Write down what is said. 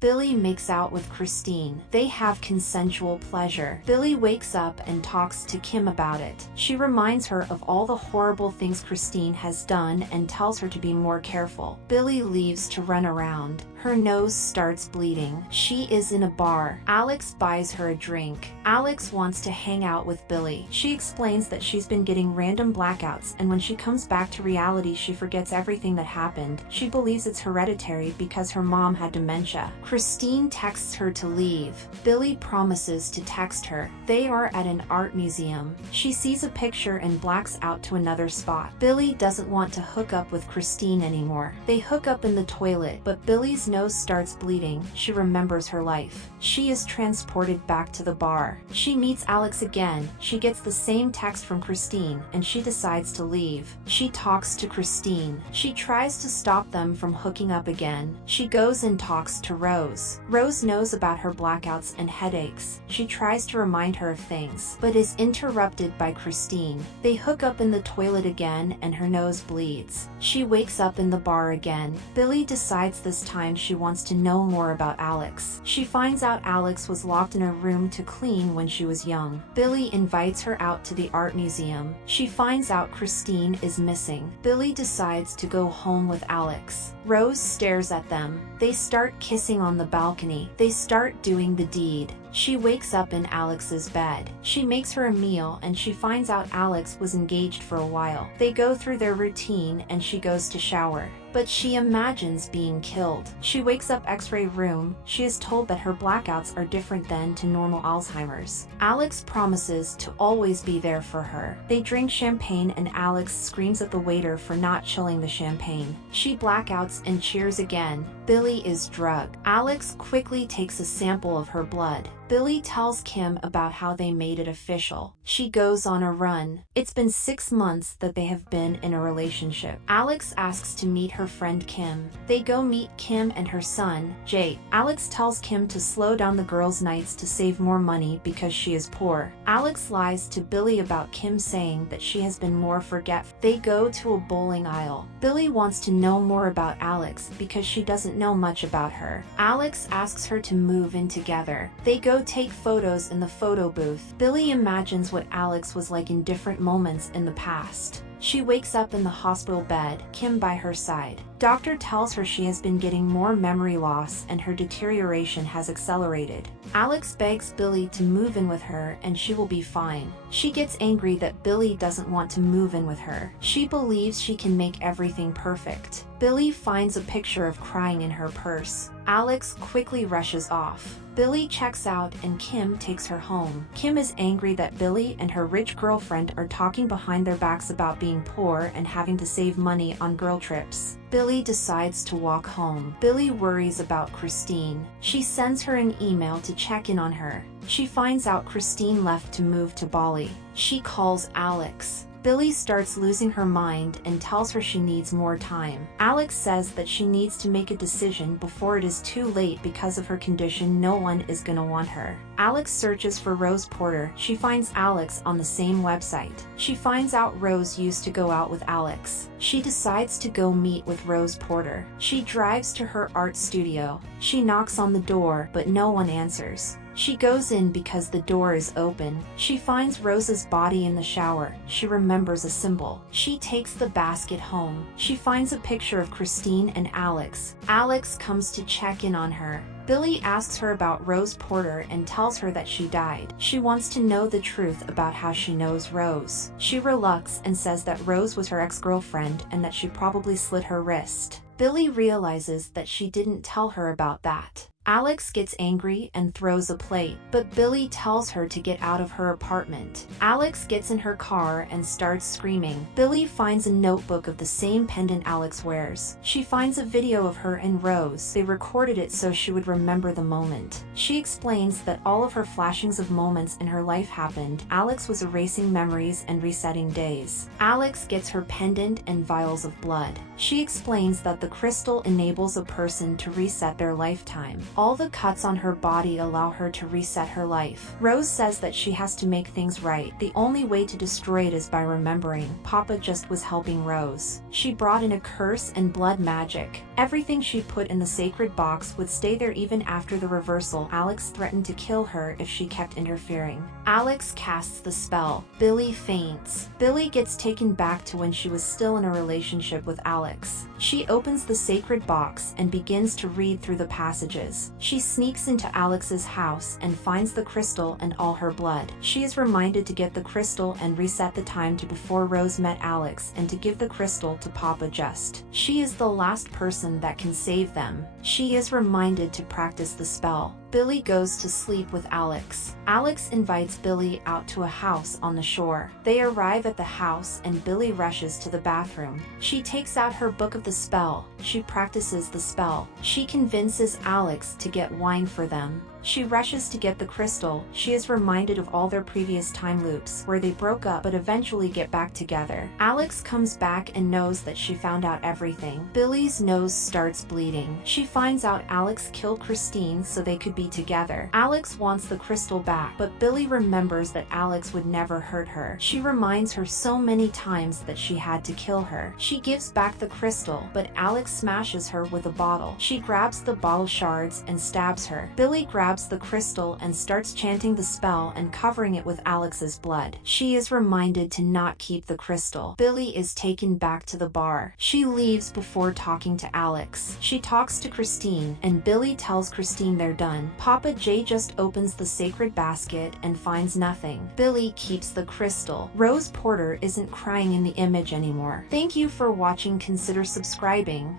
Billy makes out with Christine. They have consensual pleasure. Billy wakes up and talks to Kim about it. She reminds her of all the horrible things Christine has done and tells her to be more careful. Billy leaves to run around. Her nose starts bleeding. She is in a bar. Alex buys her a drink. Alex wants to hang out with Billy. She explains that she's been getting random blackouts, and when she comes back to reality she forgets everything that happened. She believes it's hereditary because her mom had dementia. Christine texts her to leave. Billy promises to text her. They are at an art museum. She sees a picture and blacks out to another spot. Billy doesn't want to hook up with Christine anymore. They hook up in the toilet, but Billy's nose starts bleeding. She remembers her life. She is transported back to the bar. She meets Alex again. She gets the same text from Christine, and she decides to leave. She talks to Christine. She tries to stop them from hooking up again. She goes and talks to Rose. Rose knows about her blackouts and headaches. She tries to remind her of things, but is interrupted by Christine. They hook up in the toilet again, and her nose bleeds. She wakes up in the bar again. Billy decides this time she wants to know more about Alex. She finds out Alex was locked in her room to clean when she was young. Billy invites her out to the art museum. She finds out Christine is missing. Billy decides to go home with Alex. Rose stares at them. They start kissing on the balcony. They start doing the deed. She wakes up in Alex's bed. She makes her a meal and she finds out Alex was engaged for a while. They go through their routine and she goes to shower. But she imagines being killed. She wakes up X-ray room. She is told that her blackouts are different than to normal Alzheimer's. Alex promises to always be there for her. They drink champagne and Alex screams at the waiter for not chilling the champagne. She blackouts and cheers again. Billy is drugged. Alex quickly takes a sample of her blood. Billy tells Kim about how they made it official. She goes on a run. It's been 6 months that they have been in a relationship. Alex asks to meet her friend Kim. They go meet Kim and her son, Jagged. Alex tells Kim to slow down the girls' nights to save more money because she is poor. Alex lies to Billy about Kim saying that she has been more forgetful. They go to a bowling aisle. Billy wants to know more about Alex because she doesn't know much about her. Alex asks her to move in together. They go take photos in the photo booth. Billy imagines what Alex was like in different moments in the past. She wakes up in the hospital bed, Kim by her side. Doctor tells her she has been getting more memory loss and her deterioration has accelerated. Alex begs Billy to move in with her and she will be fine. She gets angry that Billy doesn't want to move in with her. She believes she can make everything perfect. Billy finds a picture of crying in her purse. Alex quickly rushes off. Billy checks out and Kim takes her home. Kim is angry that Billy and her rich girlfriend are talking behind their backs about being poor and having to save money on girl trips. Billy decides to walk home. Billy worries about Christine. She sends her an email to check in on her. She finds out Christine left to move to Bali. She calls Alex. Billy starts losing her mind and tells her she needs more time. Alex says that she needs to make a decision before it is too late because of her condition. No one is gonna want her. Alex searches for Rose Porter. She finds Alex on the same website. She finds out Rose used to go out with Alex. She decides to go meet with Rose Porter. She drives to her art studio. She knocks on the door, but no one answers. She goes in because the door is open. She finds Rose's body in the shower. She remembers a symbol. She takes the basket home. She finds a picture of Christine and Alex. Alex comes to check in on her. Billy asks her about Rose Porter and tells her that she died. She wants to know the truth about how she knows Rose. She relucts and says that Rose was her ex-girlfriend and that she probably slit her wrist. Billy realizes that she didn't tell her about that. Alex gets angry and throws a plate, but Billy tells her to get out of her apartment. Alex gets in her car and starts screaming. Billy finds a notebook of the same pendant Alex wears. She finds a video of her and Rose. They recorded it so she would remember the moment. She explains that all of her flashings of moments in her life happened. Alex was erasing memories and resetting days. Alex gets her pendant and vials of blood. She explains that the crystal enables a person to reset their lifetime. All the cuts on her body allow her to reset her life. Rose says that she has to make things right. The only way to destroy it is by remembering. Papa just was helping Rose. She brought in a curse and blood magic. Everything she put in the sacred box would stay there even after the reversal. Alex threatened to kill her if she kept interfering. Alex casts the spell. Billy faints. Billy gets taken back to when she was still in a relationship with Alex. She opens the sacred box and begins to read through the passages. She sneaks into Alex's house and finds the crystal and all her blood. She is reminded to get the crystal and reset the time to before Rose met Alex and to give the crystal to Papa Just. She is the last person that can save them. She is reminded to practice the spell. Billy goes to sleep with Alex. Alex invites Billy out to a house on the shore. They arrive at the house and Billy rushes to the bathroom. She takes out her book of the spell. She practices the spell. She convinces Alex to get wine for them. She rushes to get the crystal. She is reminded of all their previous time loops where they broke up but eventually get back together. Alex comes back and knows that she found out everything. Billy's nose starts bleeding. She finds out Alex killed Christine so they could be together. Alex wants the crystal back, but Billy remembers that Alex would never hurt her. She reminds her so many times that she had to kill her. She gives back the crystal, but Alex smashes her with a bottle. She grabs the bottle shards and stabs her. Billy grabs the crystal and starts chanting the spell and covering it with Alex's blood. She is reminded to not keep the crystal. Billy is taken back to the bar. She leaves before talking to Alex. She talks to Christine, and Billy tells Christine they're done. Papa J just opens the sacred basket and finds nothing. Billy keeps the crystal. Rose Porter isn't crying in the image anymore. Thank you for watching. Consider subscribing.